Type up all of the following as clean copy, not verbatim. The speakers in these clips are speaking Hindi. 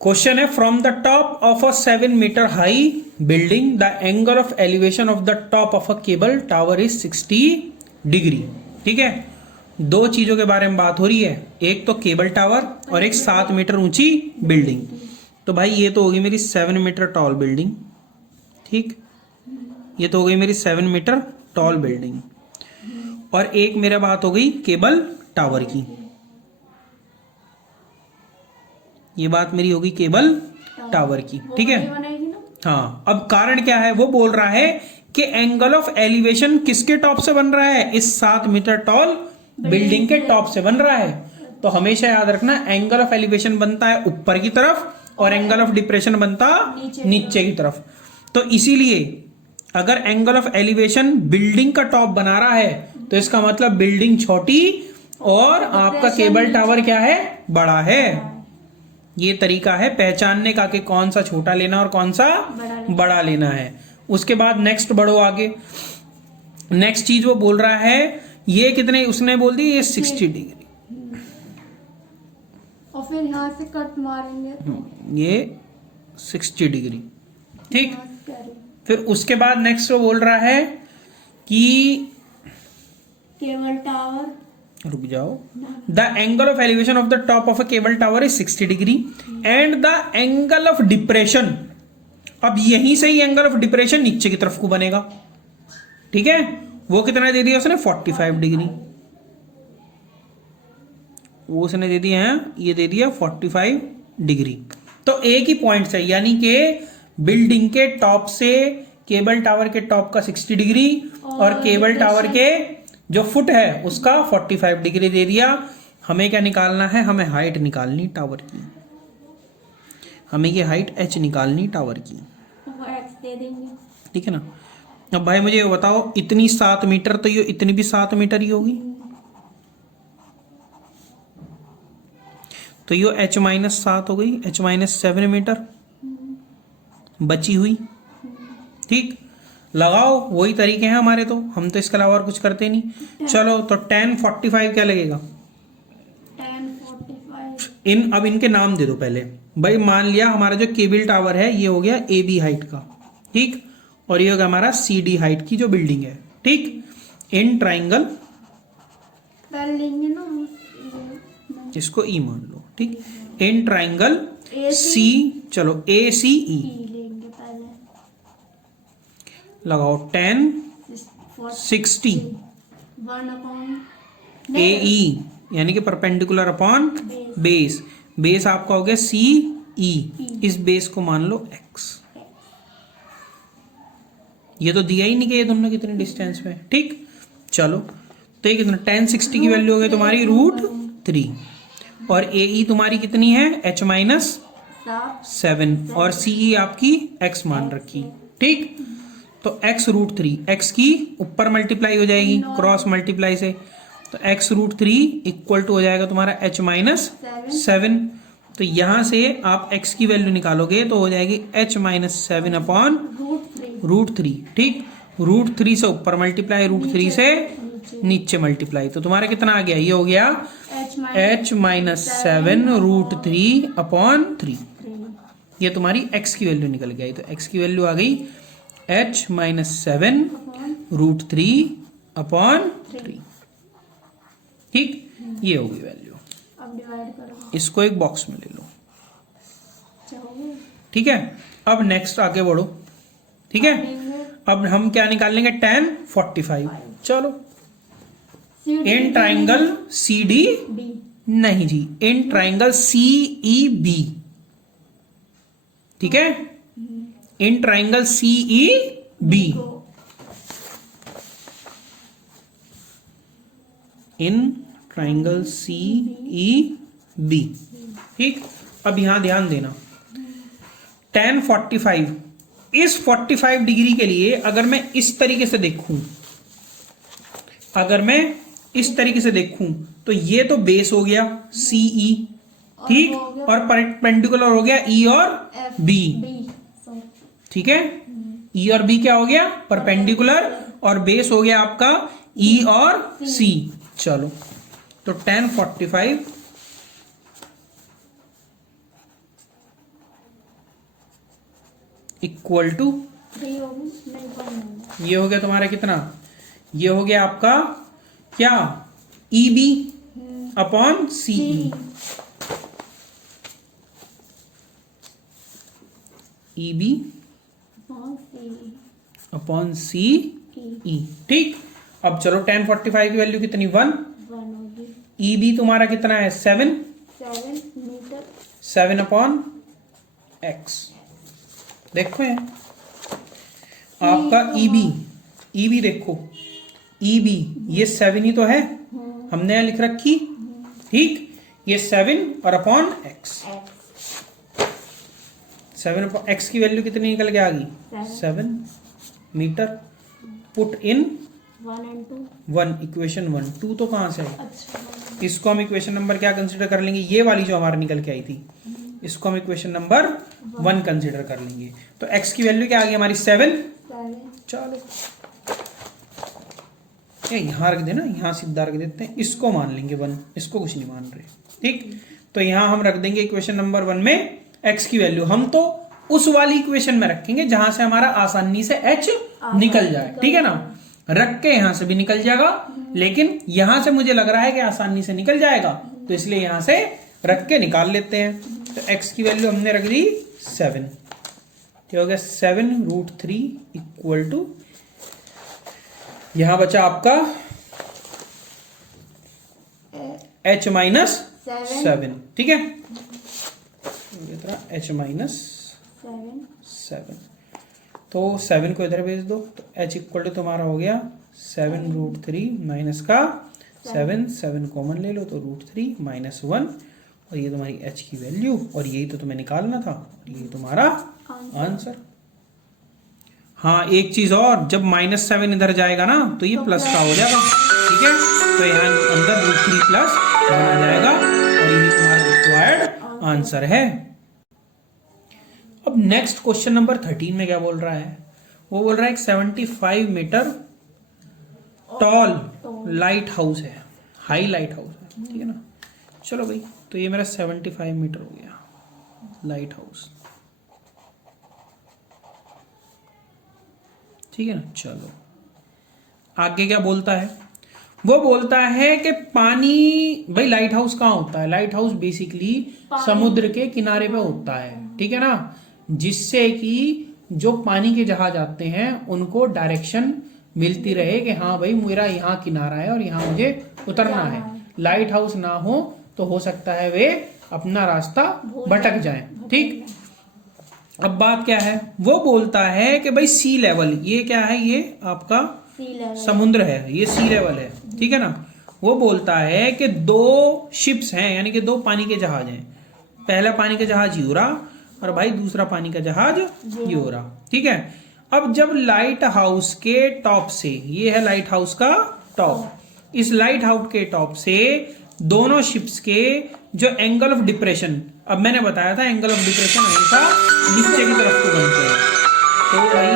क्वेश्चन है from the top of a 7 metre high building the angle of elevation of the top of a cable tower is 60 degree. ठीक है, दो चीजों के बारे में बात हो रही है, एक तो केबल टावर और एक 7 मीटर ऊंची बिल्डिंग। तो भाई ये तो होगी मेरी 7 मीटर टॉल बिल्डिंग। ठीक, ये तो हो गई मेरी 7 मीटर टॉल बिल्डिंग और एक मेरा बात हो गई केबल टावर की। ये बात मेरी होगी केबल टावर की। ठीक है, हाँ। अब कारण क्या है, वो बोल रहा है कि एंगल ऑफ एलिवेशन किसके टॉप से बन रहा है, इस 7 मीटर टॉल बिल्डिंग के टॉप से बन रहा है। तो हमेशा याद रखना, एंगल ऑफ एलिवेशन बनता है ऊपर की तरफ और एंगल ऑफ डिप्रेशन बनता नीचे की तरफ। तो इसीलिए अगर एंगल ऑफ एलिवेशन बिल्डिंग का टॉप बना रहा है तो इसका मतलब बिल्डिंग छोटी और आपका केबल टावर क्या है, बड़ा है। ये तरीका है पहचानने का कि कौन सा छोटा लेना और कौन सा बड़ा लेना है। उसके बाद नेक्स्ट बढ़ो आगे। नेक्स्ट चीज वो बोल रहा है, ये कितने, उसने बोल दी ये 60 डिग्री और फिर यहाँ से कट मारेंगे तो ये 60 डिग्री। ठीक, फिर उसके बाद नेक्स्ट वो बोल रहा है कि केबल टावर, रुक जाओ, the angle of elevation of the top of a cable tower is 60 degree and the angle of depression, अब यहीं से ही एंगल ऑफ डिप्रेशन नीचे की तरफ को बनेगा। ठीक है, वो कितना दे दिया उसने, 45 डिग्री। वो उसने दे दिया है, ये दे दिया 45 डिग्री। तो एक ही पॉइंट से, यानी कि बिल्डिंग के टॉप से केबल टावर के टॉप का 60 डिग्री और केबल टावर के जो फुट है उसका 45 डिग्री दे दिया। हमें क्या निकालना है, हमें हाइट निकालनी टावर की, हमें ये हाइट h निकालनी टावर की। दे देंगे। ठीक है ना। अब भाई मुझे बताओ, इतनी 7 मीटर तो ये इतनी भी 7 मीटर ही होगी, तो ये h-7 हो गई, h-7 मीटर बची हुई। ठीक, लगाओ, वही तरीके हैं हमारे, तो हम तो इसके अलावा और कुछ करते नहीं। चलो तो tan 45 क्या लगेगा, tan 45 इन अब इनके नाम दे दो पहले। भाई मान लिया हमारा जो केबल टावर है ये हो गया AB हाइट का, ठीक, और ये हो गया हमारा CD हाइट की जो बिल्डिंग है। ठीक, इन ट्राइंगल कर लेंगे ना, इसको E मान लो। ठीक, इन ट्राइंगल C, चलो ACE लेंगे पहले, लगाओ tan 60 AE यानी कि परपेंडिकुलर अपॉन बेस। बेस आपका हो गया CE, इस बेस को मान लो X। ये तो दिया ही नहीं कि ये दोनों कितने डिस्टेंस पे। ठीक, चलो तो ये कितना, tan 60 की वैल्यू हो गई तुम्हारी √3 और AE तुम्हारी कितनी है, h-7 और CE आपकी X मान रखी। ठीक, तो X √3, X की ऊपर मल्टीप्लाई हो जाएगी क्रॉस मल्टीप्लाई से, तो X √3 इक्वल टू हो जाएगा तुम्हारा h-7। तो यहां से आप X की वैल्यू निकालोगे तो हो जाएगी h-7 अपॉन √3। ठीक, √3 से ऊपर मल्टीप्लाई, √3 से नीचे मल्टीप्लाई, तो तुम्हारा कितना आ गया, ये हो गया h-7 √3 अपॉन 3। ये तुम्हारी x की वैल्यू निकल गई। तो x की वैल्यू आ गई h-7 √3 अपॉन 3। ठीक, ये होगी वैल्यू। अब डिवाइड करो, इसको एक बॉक्स में ले लो। चलो ठीक है, अब नेक्स्ट आगे बढ़ो। ठीक है, अब हम क्या निकालेंगे, tan 45। चलो, इन ट्राइंगल CD, नहीं जी, इन ट्राइंगल CEB। ठीक है, in triangle CEB, in triangle CEB। ठीक, अब यहां ध्यान देना, tan 45, इस 45 डिग्री के लिए अगर मैं इस तरीके से देखूं, अगर मैं इस तरीके से देखूं तो ये तो बेस हो गया CE, ठीक, और परपेंडिकुलर हो गया E और B। ठीक है, E और B क्या हो गया, परपेंडिकुलर, और बेस हो गया आपका E और C। चलो तो tan 45 इक्वल टू 3 होगी, नहीं 1 होगा। ये हो गया तुम्हारा कितना, ये हो गया आपका क्या, ई बी अपॉन सी ई, ई बी अपॉन सी ई। ठीक, अब चलो tan 45 की वैल्यू कितनी, 1 होगी। ई बी तुम्हारा कितना है 7 मीटर 7 अपॉन एक्स। देखो ये आपका ई बी देखो, ई बी ये 7 ही तो है, हमने यहाँ लिख रखी। ठीक, ये 7 और अपॉन एक्स, 7 अपॉन एक्स की वैल्यू कितनी निकल के आ गई 7 metre. Put in 1 and 2। 1 equation 1, 2 तो कहाँ से है, अच्छा, इसको हम इक्वेशन नंबर क्या कंसीडर कर लेंगे, ये वाली जो हमारे निकल के आई थी, इसको हम इक्वेशन नंबर 1 कंसीडर कर लेंगे। तो x की वैल्यू क्या आ गई हमारी 7। चलो ये यहाँ रख देना, यहाँ सीधा रख देते हैं, इसको मान लेंगे 1, इसको कुछ नहीं मान रहे। ठीक, तो यहाँ हम रख देंगे इक्वेशन नंबर 1 में x की वैल्यू, हम तो उस वाली इक्वेशन में रखेंगे जहां से हमारा आसानी से h निकल जाए। ठीक है ना, रख के यहां से भी निकल जाएगा, लेकिन यहां से मुझे लग रहा है कि आसानी से निकल जाएगा, तो इसलिए यहां से रख के निकाल लेते हैं। तो x की वैल्यू हमने रख दी 7, क्या हो गया 7√3 इक्वल टू, यहां बचा आपका h माइनस 7। ठीक है, h माइनस 7, तो 7 को इधर भेज दो, तो h इक्वल टू तुम्हारा हो गया 7√3 माइनस का 7 कॉमन ले लो तो √3 माइनस 1, और ये तुम्हारी h की वैल्यू, और यही तो तुम्हें निकालना था, ये तुम्हारा आंसर। हाँ, एक चीज और, जब -7 इधर जाएगा ना तो ये प्लस का हो जाएगा। ठीक है, तो यहाँ अंदर √3 प्लस आ जाएगा, और ये तुम्हारा रिक्वायर्ड आंसर है। अब नेक्स्ट क्वेश्चन नंबर 13 में क्या बोल रहा है, वो बोल रहा है एक 75 मीटर टॉल लाइट हाउस है, हाई लाइट हाउस है। ठीक है ना, चलो भाई, तो ये मेरा 75 मीटर हो गया लाइट हाउस। ठीक है ना, चलो आगे क्या बोलता है, वो बोलता है कि पानी, भाई लाइट हाउस कहाँ होता है, लाइट हाउस बेसिकली समुद्र के किनारे पे होता है। ठीक है ना, जिससे कि जो पानी के जहाज आते हैं उनको डायरेक्शन मिलती रहे कि हाँ भाई मेरा यहाँ किनारा है और यहाँ मुझे उतरना है। लाइट हाउस ना हो तो हो सकता है वे अपना रास्ता भटक जाएं। ठीक, अब बात क्या है, वो बोलता है कि भाई सी लेवल, ये क्या है, ये आपका समुद्र है, ये सी लेवल है। ठीक है ना, वो बोलता है कि 2 शिप्स हैं, यानी कि 2 पानी के जहाज हैं, पहला पानी का जहाज यूरा और भाई दूसरा पानी का जहाज यूरा। ठीक है, अब जब लाइट हाउस के टॉप से, ये है लाइट हाउस का टॉप, इस लाइट हाउस के टॉप से दोनों शिप्स के जो एंगल ऑफ डिप्रेशन, अब मैंने बताया था एंगल ऑफ डिप्रेशन हमेशा नीचे की तरफ को बनते हैं, तो भाई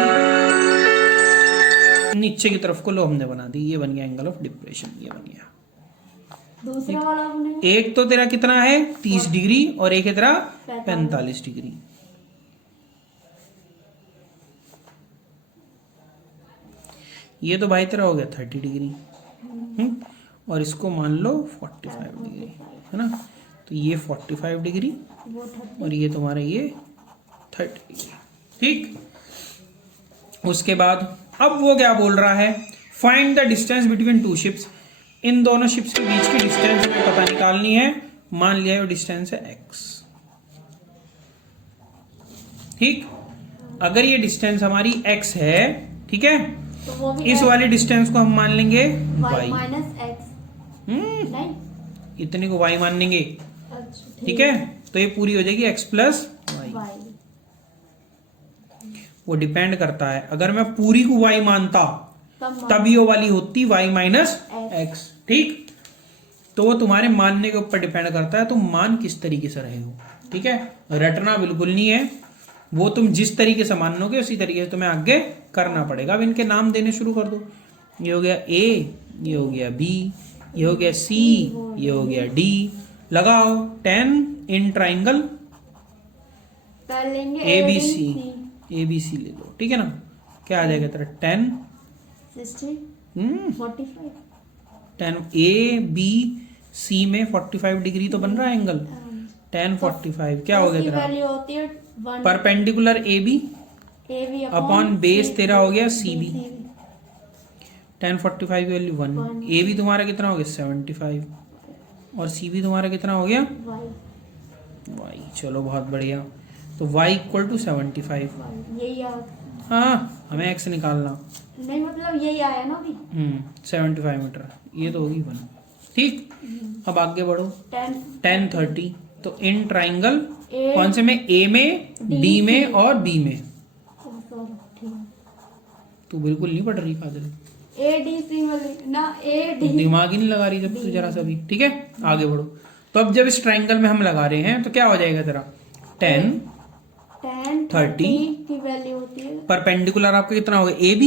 नीचे की तरफ को लो हमने बना दी, ये बन गया एंगल ऑफ डिप्रेशन, ये बन गया। दूसरा वाला हमने, एक तो तेरा कितना है 30 डिग्री और एक है तेरा 45 डिग्री। ये तो भाई तेरा हो गया 30 डिग्री, और इसको मान लो 45 डिग्री, है ना, तो ये 45 डिग्री और ये तुम्हारा ये 30 डिग्री। ठीक, उसके बाद अब वो क्या बोल रहा है, find the distance between 2 ships, इन दोनों शिप्स के बीच की डिस्टेंस हमें पता निकालनी है। मान लिया वो डिस्टेंस है x। ठीक, अगर ये डिस्टेंस हमारी x है, ठीक है, तो वो भी इस वाली डिस्टेंस को हम मान लेंगे y माइनस एक्स, नहीं, इतने को y मान लेंगे। अच्छा, ठीक है, तो ये पूरी हो जाएगी x प्लस वाई। वो डिपेंड करता है, अगर मैं पूरी को y मानता तब ये वाली होती y माइनस एक्स। ठीक, तो वो तुम्हारे मानने के ऊपर डिपेंड करता है, तुम मान किस तरीके से रहे हो। ठीक है, रटना बिल्कुल नहीं है, वो तुम जिस तरीके से मानोगे उसी तरीके से तुम्हें आगे करना पड़ेगा। अब इनके नाम देने शुरू कर दो, ये हो गया A, ये हो गया B, ये हो गया C, ये हो गया D। लगाओ 10 इन ट्राइंगल कर लेंगे ABC। ABC ले लो, ठीक है ना। क्या आ जाएगा तेरा 10 60 45 10 ABC में 45 डिग्री तो बन रहा है एंगल। 10 45 क्या हो गया तेरा? वैल्यू होती है 1 perpendicular AB AB upon base तेरा हो गया CB। 10 45 की वैल्यू 1। AB तुम्हारा कितना हो गया 75 और CB तुम्हारा कितना हो गया y। चलो बहुत बढ़िया। तो y इक्वल टू 75। यही आ हाँ हमें x निकालना। नहीं मतलब यही आया ना अभी 75 मीटर, ये तो होगी 1। ठीक, अब आगे बढ़ो। 10 30 तो इन ट्राइंगल कौन से में? A में, D में और B में। तू बिल्कुल नहीं पढ़ रही काजल, ADC वाले ना AD दिमाग ही नहीं लगा रही जब तू जरा सा भी। ठीक है आगे बढ़ो। तो अब जब इस ट्राइंगल में हम लगा रहे हैं तो क्या हो जाएगा तेरा? 10 30 की वैल्यू होती है परपेंडिकुलर आपका कितना होगा? AB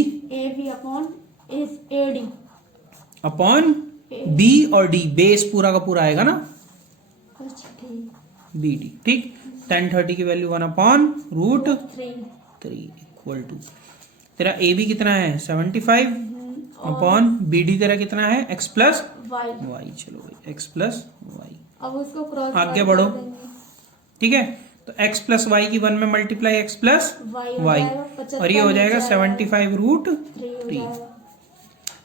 upon AD upon B और D, बेस पूरा का पूरा आएगा ना अच्छा ठीक BD। ठीक, 10 30 की value 1 upon root 3 equal to तेरा AB कितना है 75 अपॉन BD तेरा कितना है x प्लस y। चलो भाई x प्लस y। अब उसको क्रॉस आगे बढ़ो। ठीक है, तो x प्लस वाई की 1 में मल्टीप्लाई x प्लस y और ये हो जाएगा 75 रूट 3।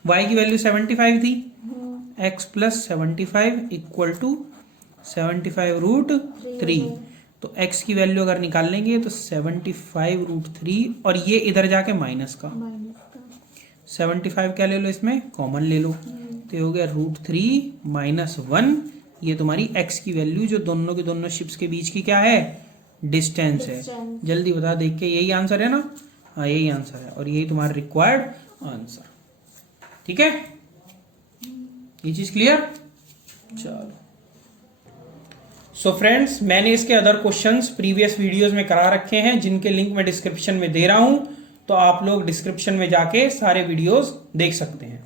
y की वैल्यू 75 थी, x plus 75 equal to 75 root 3। तो x की वैल्यू अगर निकाल लेंगे तो 75 रूट 3 और ये इधर जाके माइनस का 75 क्या ले लो इसमें कॉमन ले लो, तो ये हो गया रूट 3 माइनस 1। ये तुम्हारी x की वैल्यू जो दोनों के दोनों शिप्स के बीच की क्या है? डिस्टेंस है। जल्दी बता, देख के यही आंसर है ना? हाँ यही आंसर है और यही तुम्हारा रिक्वायर्ड आंसर। ठीक है, ये चीज क्लियर? चलो सो फ्रेंड्स, मैंने इसके अदर क्वेश्चंस प्रीवियस वीडियोस में करा रखे हैं जिनके लिंक मैं डिस्क्रिप्शन में दे रहा हूं, तो आप लोग डिस्क्रिप्शन में जाके सारे वीडियोस देख सकते हैं।